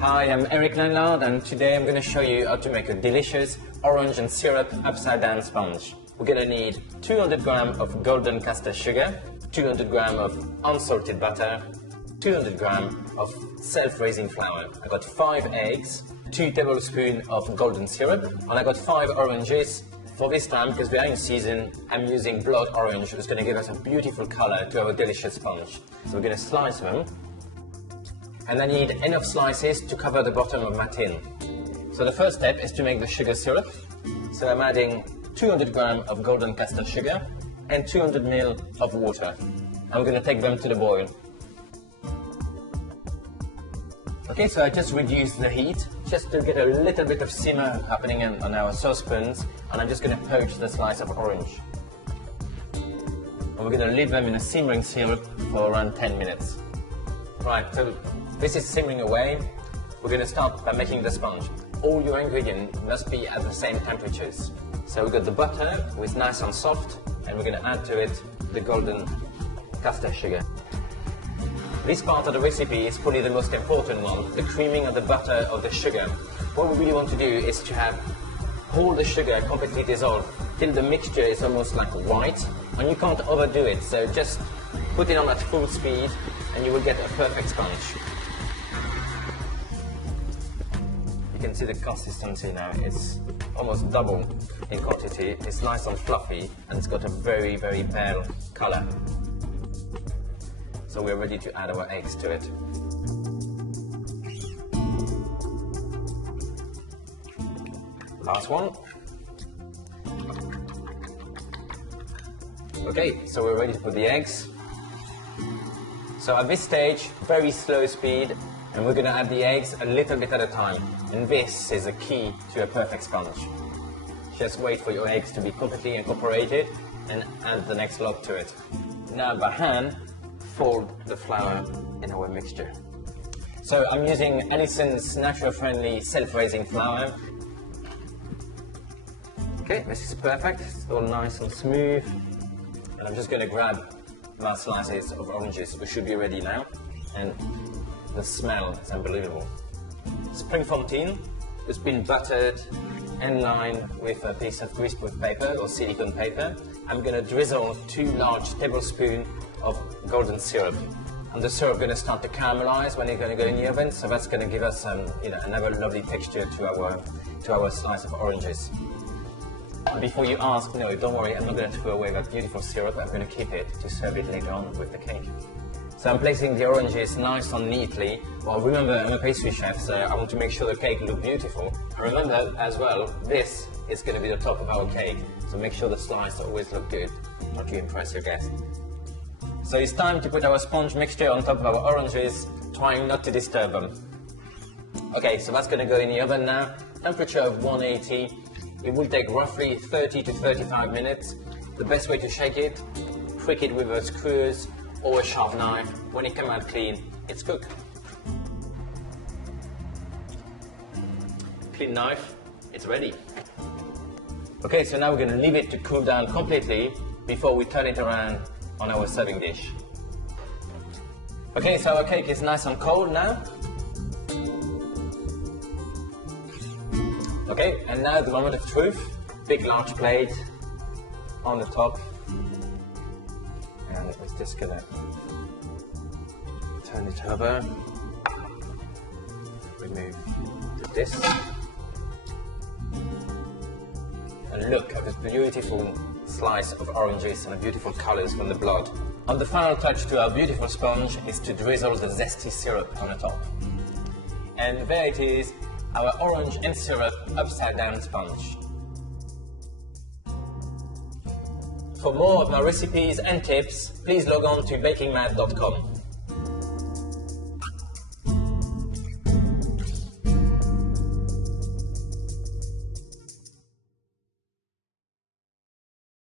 Hi, I'm Eric Landlord, and today I'm going to show you how to make a delicious orange and syrup upside down sponge. We're going to need 200 grams of golden caster sugar, 200 grams of unsalted butter, 200 grams of self-raising flour. I got 5 eggs, 2 tablespoons of golden syrup, and I got 5 oranges. For this time, because we are in season, I'm using blood orange, which is going to give us a beautiful color to our delicious sponge. So we're going to slice them. And I need enough slices to cover the bottom of my tin. So the first step is to make the sugar syrup. So I'm adding 200 grams of golden caster sugar and 200 ml of water. I'm going to take them to the boil. Okay, so I just reduced the heat just to get a little bit of simmer happening on our saucepans, and I'm just going to poach the slice of orange. And we're going to leave them in a simmering syrup for around 10 minutes. Right, so this is simmering away. We're going to start by making the sponge. All your ingredients must be at the same temperatures. So we've got the butter, which is nice and soft, and we're going to add to it the golden caster sugar. This part of the recipe is probably the most important one, the creaming of the butter of the sugar. What we really want to do is to have all the sugar completely dissolved till the mixture is almost like white, and you can't overdo it, so just put it on at full speed and you will get a perfect sponge. You can see the consistency now, it's almost double in quantity, it's nice and fluffy, and it's got a very, very pale color. So we're ready to add our eggs to it. Last one. Okay, so we're ready to put the eggs. So at this stage, very slow speed, and we're going to add the eggs a little bit at a time. And this is a key to a perfect sponge. Just wait for your eggs to be completely incorporated and add the next lot to it. Now by hand, fold the flour in our mixture. So I'm using Nielsen's natural-friendly self-raising flour. Okay, this is perfect. It's all nice and smooth. And I'm just going to grab my slices of oranges, which should be ready now. And the smell is unbelievable. Spring fontaine has been buttered and lined with a piece of greaseproof paper or silicone paper. I'm going to drizzle 2 large tablespoons of golden syrup. And the syrup is going to start to caramelize when it's going to go in the oven, so that's going to give us another lovely texture to our slice of oranges. Before you ask, no, don't worry, I'm not going to throw away that beautiful syrup. I'm going to keep it to serve it later on with the cake. So I'm placing the oranges nice and neatly. Well, remember, I'm a pastry chef, so I want to make sure the cake looks beautiful. Remember as well, this is going to be the top of our cake, so make sure the slices always look good, not to impress your guests. So it's time to put our sponge mixture on top of our oranges, trying not to disturb them. Okay, so that's going to go in the oven now. Temperature of 180. It will take roughly 30 to 35 minutes. The best way to shake it, prick it with a screws or a sharp knife. When it comes out clean, it's cooked. Clean knife, it's ready. Okay, so now we're going to leave it to cool down completely before we turn it around on our serving dish. Okay, so our cake is nice and cold now. Okay, and now the moment of truth. Big large plate on the top. And it's just gonna turn it over. Remove this. And look at this beautiful slice of oranges and the beautiful colors from the blood. And the final touch to our beautiful sponge is to drizzle the zesty syrup on the top. And there it is, our orange and syrup upside down sponge. For more of my recipes and tips, please log on to bakingmad.com.